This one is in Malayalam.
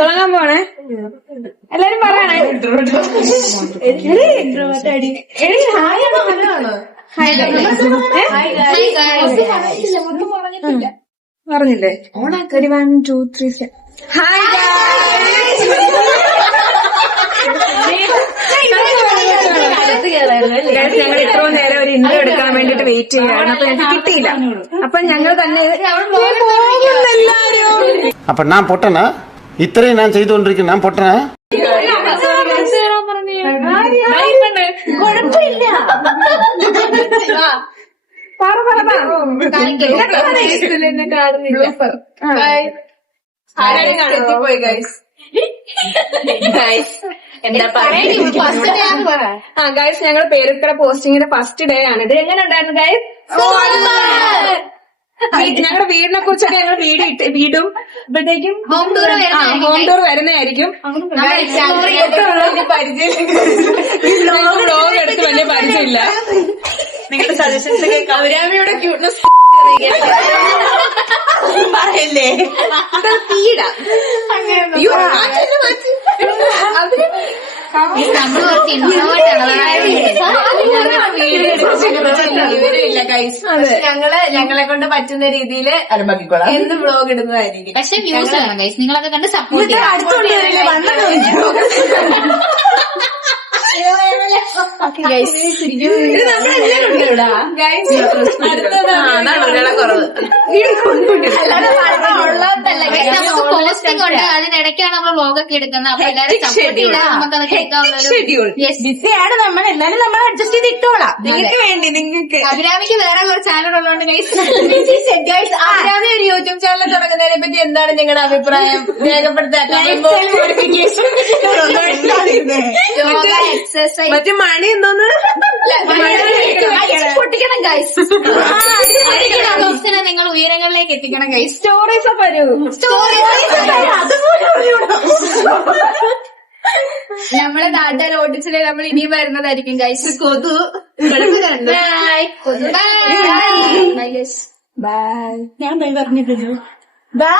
തുടങ്ങാൻ പോണേ. എല്ലാരും പറയണേ. പറഞ്ഞില്ലേ? 1 2 3 ഹായ് ഞങ്ങൾ ഇത്രയും നേരം ഒരു ഇന്റർവ്യൂ എടുക്കാൻ വേണ്ടിട്ട് വെയിറ്റ് ചെയ്യുകയാണ്. അപ്പൊ ഞങ്ങൾക്ക് കിട്ടിയില്ല. അപ്പൊ ഞങ്ങൾ തന്നെ അപ്പൊ ഞാൻ പൊട്ടനാ? ഇത്രയും ഞാൻ ചെയ്തുകൊണ്ടിരിക്കുന്നു, ഞാൻ പൊട്ടനാ? കുഴപ്പമില്ല. എന്താ ഗൈസ്, ഞങ്ങൾ പേരുക്കട പോസ്റ്റിങ്ങിന്റെ ഫസ്റ്റ് ഡേ ആണ്. ഇത് എങ്ങനെ ഉണ്ടായിരുന്നു ഗൈസ്? ഞങ്ങളുടെ വീടിനെ കുറിച്ചൊക്കെ ഞങ്ങൾ വീടും ഇപ്പോഴത്തേക്കും ഹോം ടൂർ വരുന്നതായിരിക്കും. വ്ലോഗ് എടുത്ത് വലിയ പരിചയമില്ല. നിങ്ങളുടെ സജഷൻസ് ഒക്കെ കൗരാമിയുടെ ക്യൂട്ട്നെസ് പറയല്ലേ? ഞങ്ങളെ കൊണ്ട് പറ്റുന്ന രീതിയിൽ എന്ത് വ്ലോഗ് ഇടുന്നതായിരിക്കും. പക്ഷെ വ്യൂസ് വേണം ഗൈസ്, നിങ്ങളൊക്കെ കണ്ട് സപ്പോർട്ട് ചെയ്യാം. പോസ്റ്റിംഗ് ഉണ്ട്, അതിനിടയ്ക്കാണ് നമ്മൾ വ്ലോഗൊക്കെ എടുക്കുന്നത്. അപ്പൊ എല്ലാവരും സപ്പോർട്ട് ചെയ്താൽ നമുക്കത് കേൾക്കാവുന്ന നമ്മൾ എന്നാലും നമ്മൾ അഡ്ജസ്റ്റ് ചെയ്ത് ഇട്ടോളാം. നിങ്ങൾക്ക് വേണ്ടി നിങ്ങൾക്ക് അഭിരാമിക്ക് വേറെ ഒരു ചാനൽ ഉള്ളതുകൊണ്ട് ഗൈസ്, അഭിരാമി ഒരു യൂട്യൂബ് ചാനൽ തുടങ്ങുന്നതിനെ പറ്റി എന്താണ് നിങ്ങളുടെ അഭിപ്രായം? രേഖപ്പെടുത്താൻ മറ്റേ മണി എന്തോന്ന് പൊട്ടിക്കണം ഗൈസ്. നിങ്ങൾ ഉയരങ്ങളിലേക്ക് എത്തിക്കണം ഗൈസ്. സ്റ്റോറീസ് വരൂ. നമ്മളെ നാട്ടുകാർ ഓടിച്ചിട്ട് നമ്മൾ ഇനിയും വരുന്നതായിരിക്കും ഗൈസ്. കൊതു ബൈ. ഞാൻ പറഞ്ഞിട്ടില്ല. ബൈ.